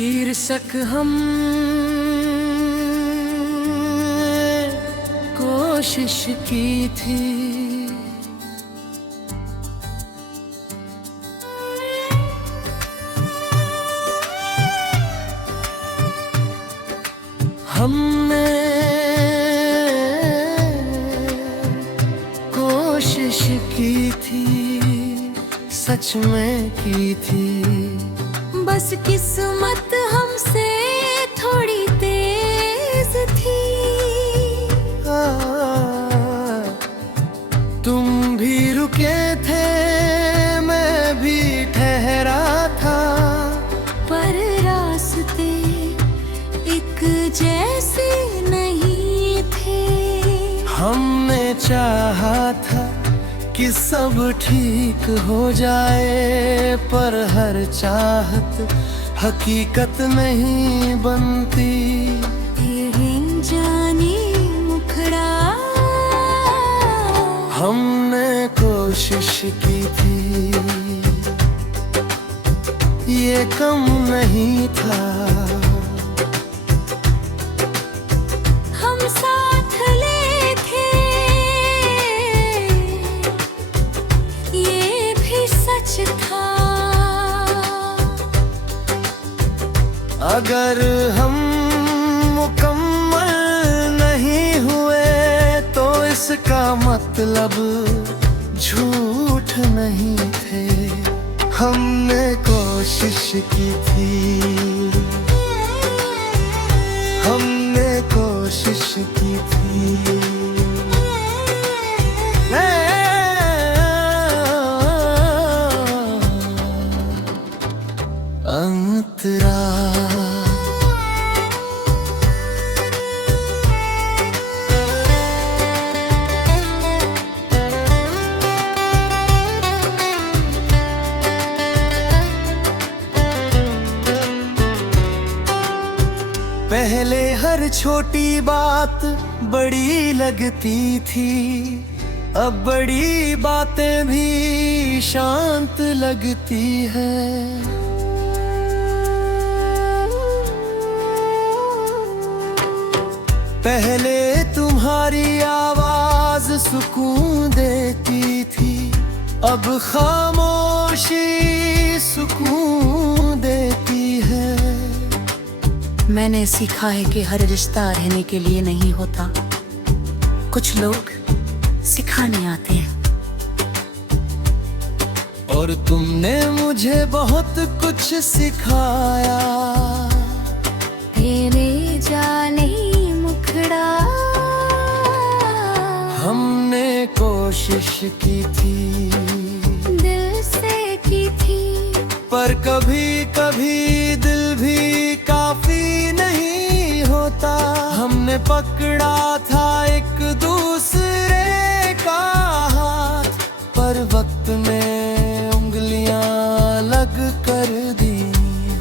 शीर्षक हम कोशिश की थी, हमने कोशिश की थी, सच में की थी। बस किस्मत हमसे थोड़ी तेज थी। तुम भी रुके थे, मैं भी ठहरा था, पर रास्ते एक जैसे नहीं थे। हमने चाहा था कि सब ठीक हो जाए, पर हर चाहत हकीकत नहीं बनती। तेरे जाने मुखड़ा हमने कोशिश की थी, ये कम नहीं था। हम साथ ले थे, ये भी सच था। अगर हम मुकम्मल नहीं हुए तो इसका मतलब झूठ नहीं थे। हमने कोशिश की थी, हमने कोशिश की थी। अंतरा पहले हर छोटी बात बड़ी लगती थी, अब बड़ी बातें भी शांत लगती हैं। पहले तुम्हारी आवाज सुकून देती थी, अब खामोशी सुकून देती है। मैंने सीखा है कि हर रिश्ता रहने के लिए नहीं होता, कुछ लोग सिखाने आते हैं। और तुमने मुझे बहुत कुछ सिखाया। तेरे जाने मुखड़ा हमने कोशिश की थी, दिल से की थी, पर कभी कभी दिल भी काफी नहीं होता। हमने पकड़ा था एक दूसरे का हाथ, पर वक्त में उंगलियां लग कर दी।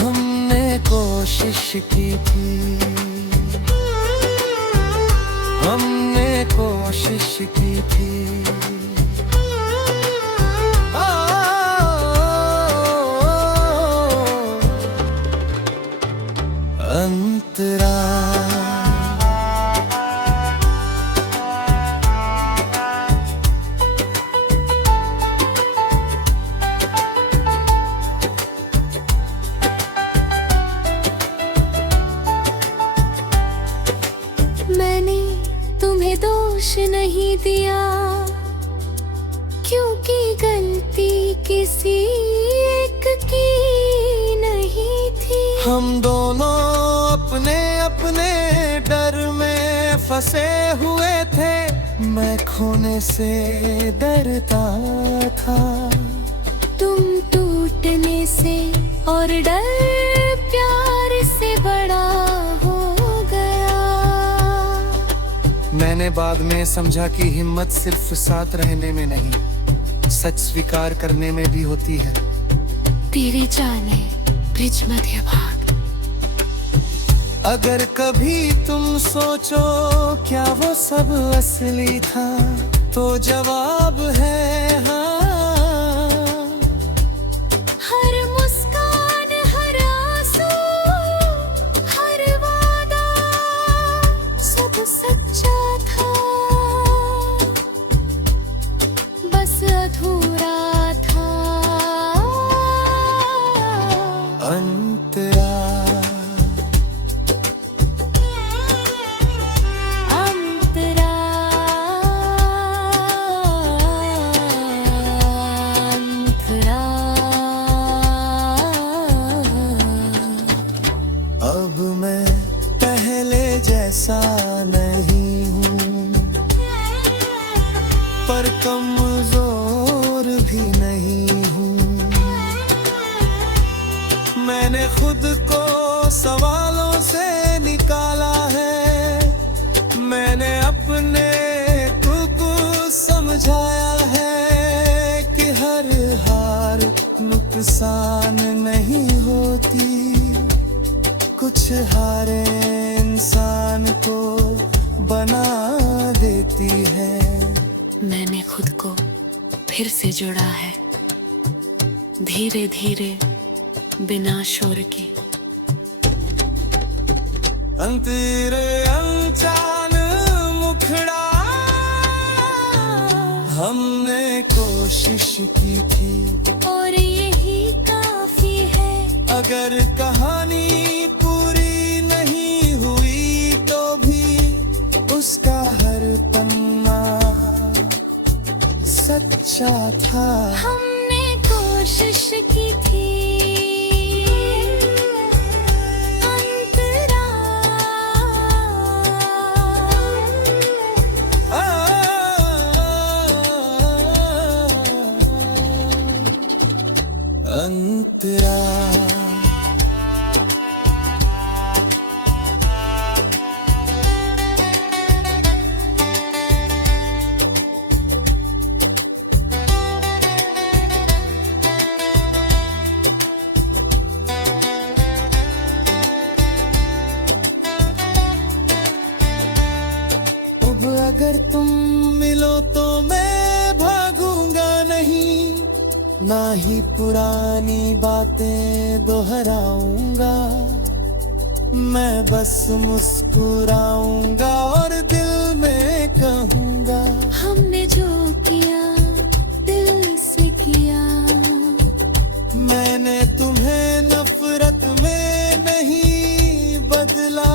हमने कोशिश की थी, हमने कोशिश की थी। अंतरा मैंने तुम्हें दोष नहीं दिया, क्योंकि गलती किसी एक की नहीं थी। हम दोनों अपने अपने डर में फंसे हुए थे। मैं खोने से डरता था, तुम टूटने से, और डर प्यार से बड़ा हो गया। मैंने बाद में समझा कि हिम्मत सिर्फ साथ रहने में नहीं, सच स्वीकार करने में भी होती है। तेरे जाने ब्रिज मध्य भाग। अगर कभी तुम सोचो क्या वो सब असली था, तो जवाब है हाँ। हर मुस्कान, हर आंसू खुद को सवालों से निकाला है, मैंने अपने को समझाया है कि हर हार नुकसान नहीं होती, कुछ हारें इंसान को बना देती है। मैंने खुद को फिर से जोड़ा है, धीरे धीरे बिना शोर के। अंतरे अनजान मुखड़ा हमने कोशिश की थी, और यही काफी है। अगर कहानी पूरी नहीं हुई तो भी उसका हर पन्ना सच्चा था। हमने कोशिश की थी, अंतरा अब अगर तुम मिलो तो मैं भागूंगा नहीं, ना ही पुरानी बातें दोहराऊंगा, मैं बस मुस्कुराऊंगा और दिल में कहूंगा, हमने जो किया दिल से किया। मैंने तुम्हें नफरत में नहीं बदला,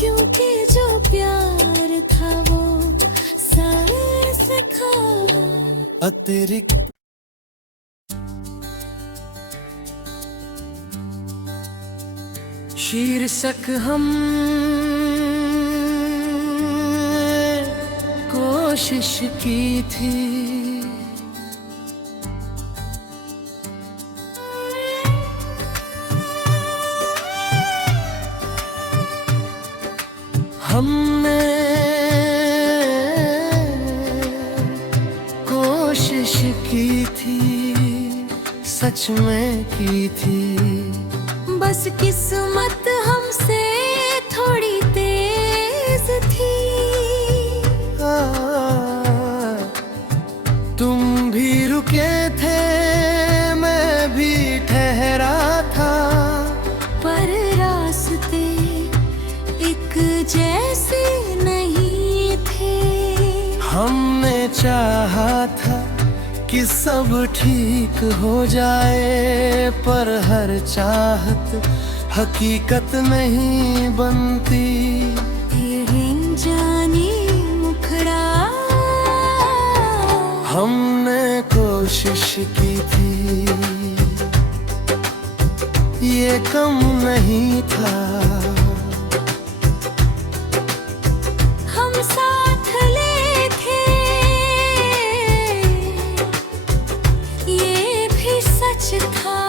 क्योंकि जो प्यार था वो सांस खा। अतिरिक्त शीर्षक हम कोशिश की थी, हमने कोशिश की थी, सच में की थी, बस किस्मत हमसे थोड़ी तेज थी। तुम भी रुके थे, मैं भी ठहरा था, पर रास्ते एक जैसे नहीं थे। हमने चाहा था कि सब ठीक हो जाए, पर हर चाहत हकीकत नहीं बनती। तेरे जानी मुखड़ा हमने कोशिश की थी, ये कम नहीं था, हम साथ ले थे, ये भी सच था।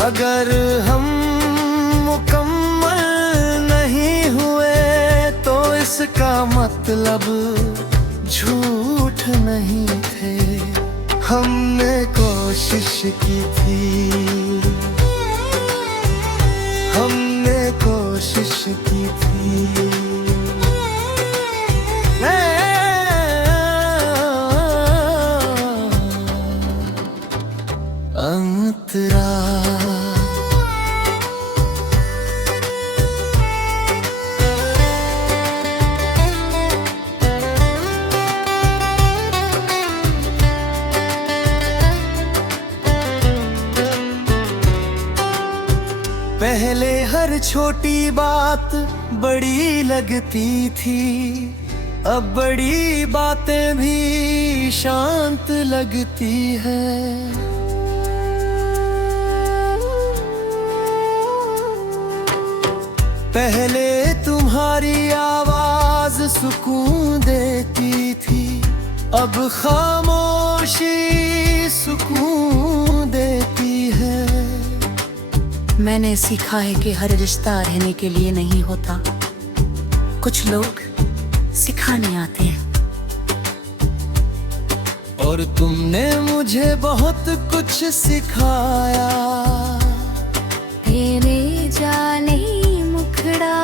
अगर हम मुकम्मल नहीं हुए तो इसका मतलब झूठ नहीं थे, हमने कोशिश की थी, हमने कोशिश की थी। अंतरा पहले हर छोटी बात बड़ी लगती थी, अब बड़ी बातें भी शांत लगती है। पहले तुम्हारी आवाज सुकून देती थी, अब खामोशी सुकून देती मैंने सीखा है कि हर रिश्ता रहने के लिए नहीं होता, कुछ लोग सिखाने आते हैं। और तुमने मुझे बहुत कुछ सिखाया। तेरे जाने मुखड़ा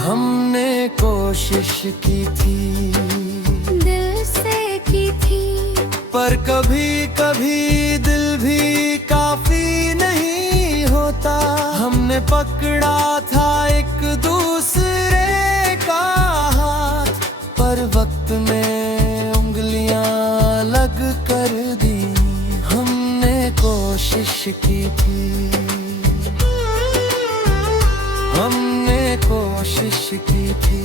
हमने कोशिश की थी, दिल से की थी, पर कभी कभी दिल भी काफी नहीं होता। हमने पकड़ा था एक दूसरे का हाथ, पर वक्त में उंगलियां लग कर दी। हमने कोशिश की थी, हमने कोशिश की थी।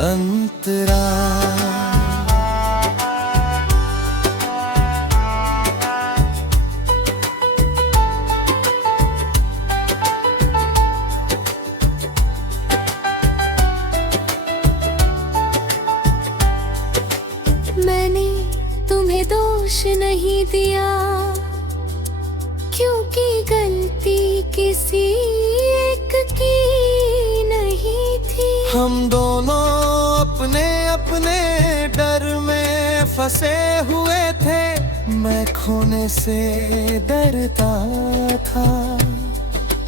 अंतरा मैंने तुम्हें दोष नहीं दिया, क्योंकि गलती किसी एक की नहीं थी। हम दोनों अपने अपने डर में फंसे हुए थे। मैं खोने से डरता था,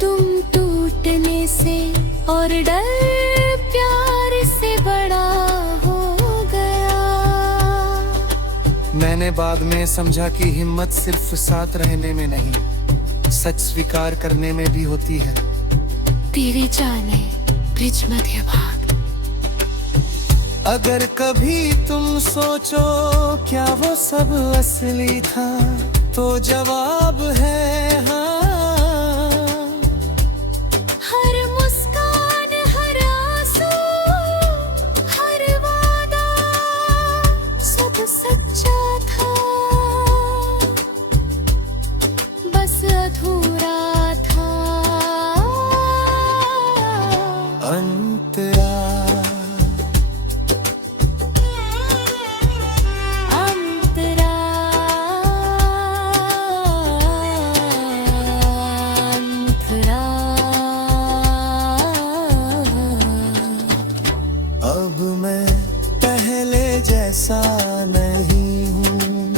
तुम टूटने से, और डर प्यार से बड़ा हो गया। मैंने बाद में समझा कि हिम्मत सिर्फ साथ रहने में नहीं, सच स्वीकार करने में भी होती है। तेरे जाने ब्रिज मध्य भाग। अगर कभी तुम सोचो क्या वो सब असली था, तो जवाब है हाँ। हर मुस्कान, हर आंसू, हर वादा, सब सच्चा था, बस अधूरा था। अंतरा अब मैं पहले जैसा नहीं हूँ,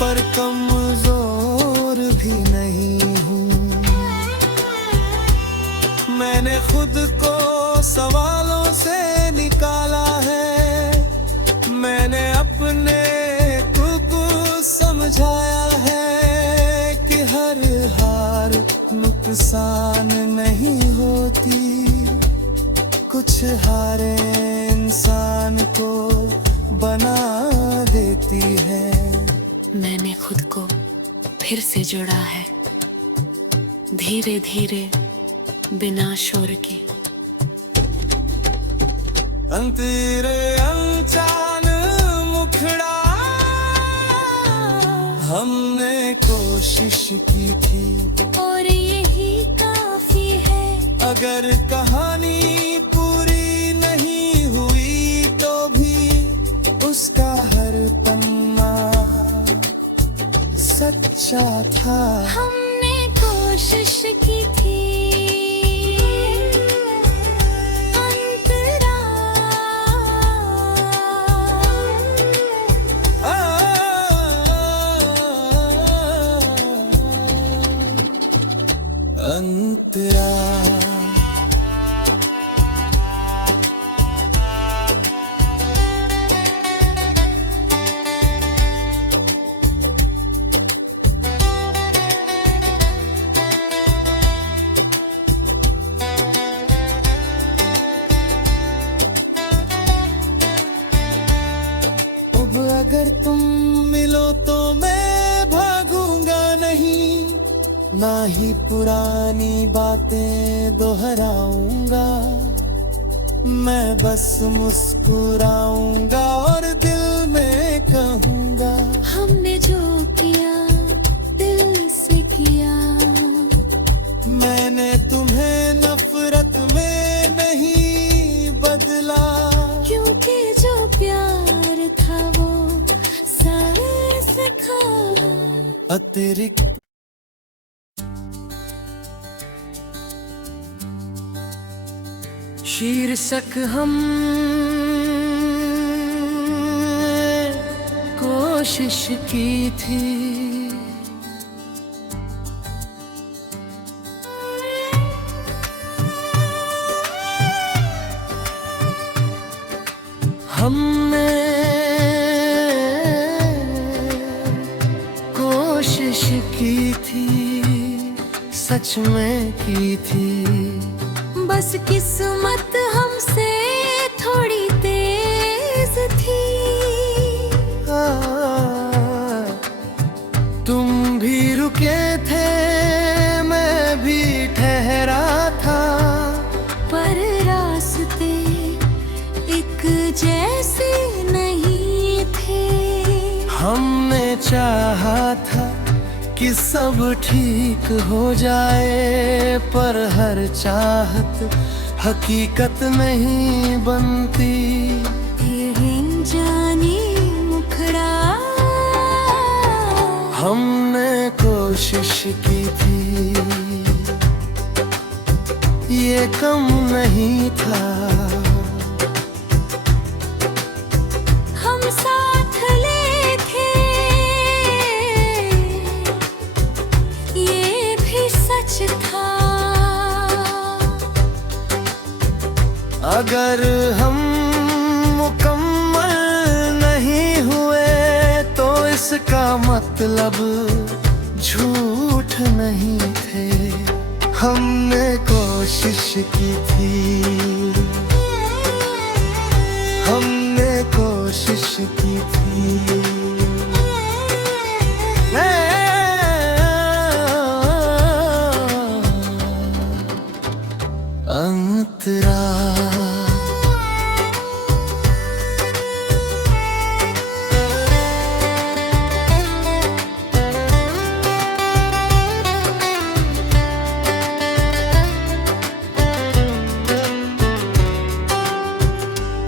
पर कमजोर भी नहीं हूँ। मैंने खुद को सवालों से निकाला है, मैंने अपने को समझाया है कि हर हार नुकसान नहीं होती। कुछ हारें इंसान को बना देती है। मैंने खुद को फिर से जोड़ा है, धीरे धीरे, बिना शोर के। अंतरे अनजान मुखड़ा हमने कोशिश की थी, और यही काफी है। अगर कहानी पूरी नहीं हुई तो भी उसका हर पन्ना सच्चा था। हमने कोशिश की थी। अंतरा अंतरा अगर तुम मिलो तो मैं भागूंगा नहीं, ना ही पुरानी बातें दोहराऊंगा। मैं बस मुस्कुराऊंगा और दिल में कहूंगा, हमने जो किया दिल से किया। मैंने तुम्हें नफरत में नहीं बदला। शीर्षक हम कोशिश की थी, हमने कोशिश की थी, सच में की थी। बस किस्मत हमसे थोड़ी तेज थी। तुम भी रुके थे, मैं भी ठहरा था, पर रास्ते एक जैसे नहीं थे। हमने चाहा था कि सब ठीक हो जाए, पर हर चाहत हकीकत नहीं बनती। तेरे जाने मुखड़ा हमने कोशिश की थी, ये कम नहीं था। हम साथ ले थे, ये भी सच था। अगर हम मुकम्मल नहीं हुए तो इसका मतलब झूठ नहीं थे। हमने कोशिश की थी, हमने कोशिश की थी। अंतरा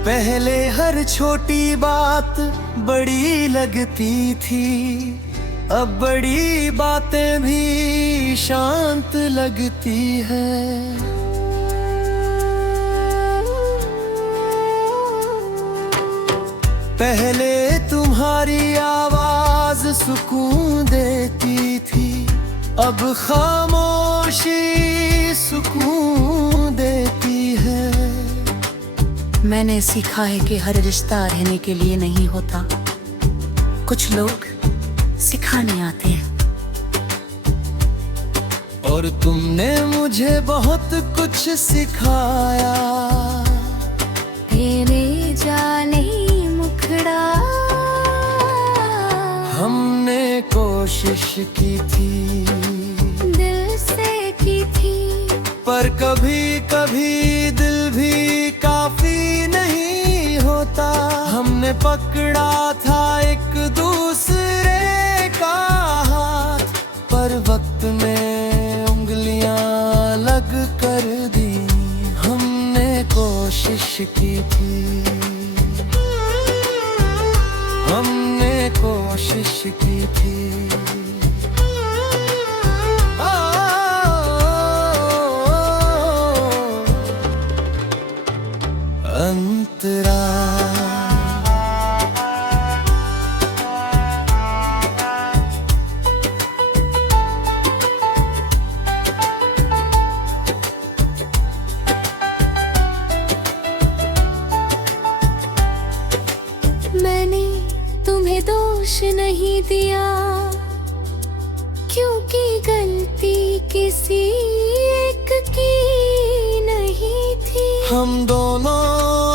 पहले हर छोटी बात बड़ी लगती थी, अब बड़ी बातें भी शांत लगती हैं। पहले तुम्हारी आवाज सुकून देती थी, अब खामोशी सुकून देती है। मैंने सीखा है कि हर रिश्ता रहने के लिए नहीं होता, कुछ लोग सिखाने आते हैं। और तुमने मुझे बहुत कुछ सिखाया। तेरे जाने मुखड़ा हमने कोशिश की थी, दिल से की थी, पर कभी कभी दिल भी काफी नहीं होता। हमने पकड़ा था एक दूसरे का हाथ, पर वक्त में उंगलियां लग कर दी। हमने कोशिश की थी, हमने कोशिश की थी। अंतरा मैंने तुम्हें दोष नहीं दिया, क्योंकि गलती किसी एक की नहीं थी। हम दोनों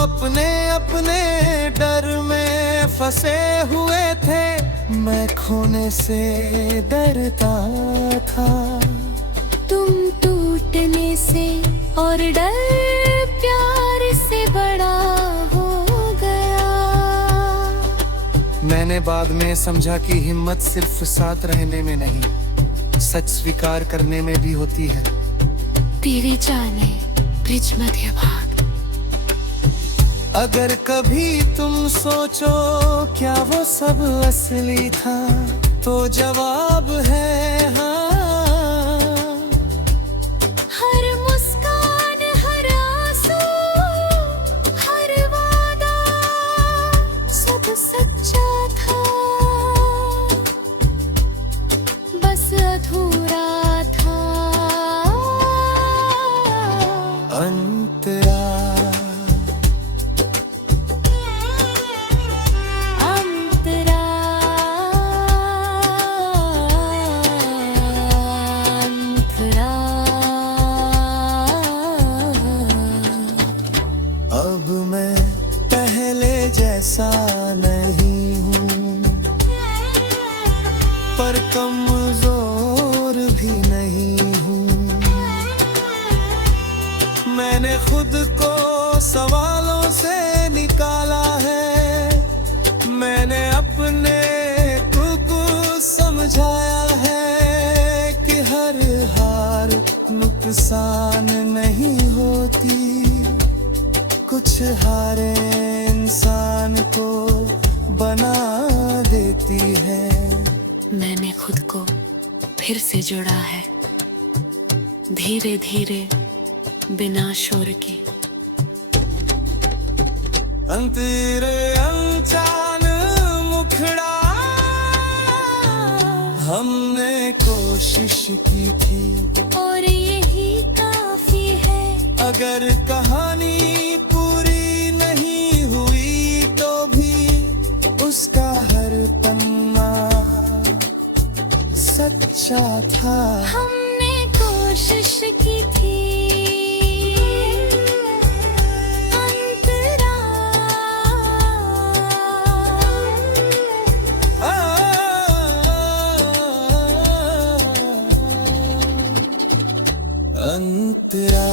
अपने अपने डर में फंसे हुए थे। मैं खोने से डरता था, तुम टूटने से, और डर प्यार से बड़ा हो गया। मैंने बाद में समझा कि हिम्मत सिर्फ साथ रहने में नहीं, सच स्वीकार करने में भी होती है। तेरे जाने ब्रिज मध्य भाग। अगर कभी तुम सोचो क्या वो सब असली था, तो जवाब है हाँ। हर मुस्कान, हर आंसू खुद को सवालों से निकाला है, मैंने अपने को समझाया है कि हर हार नुकसान नहीं होती, कुछ हारें इंसान को बना देती है। मैंने खुद को फिर से जोड़ा है, धीरे धीरे बिना शोर के। अंतरे अनजान मुखड़ा हमने कोशिश की थी, और यही काफी है। अगर कहानी पूरी नहीं हुई तो भी उसका हर पन्ना सच्चा था। हमने कोशिश की थी, अंतरा अंतरा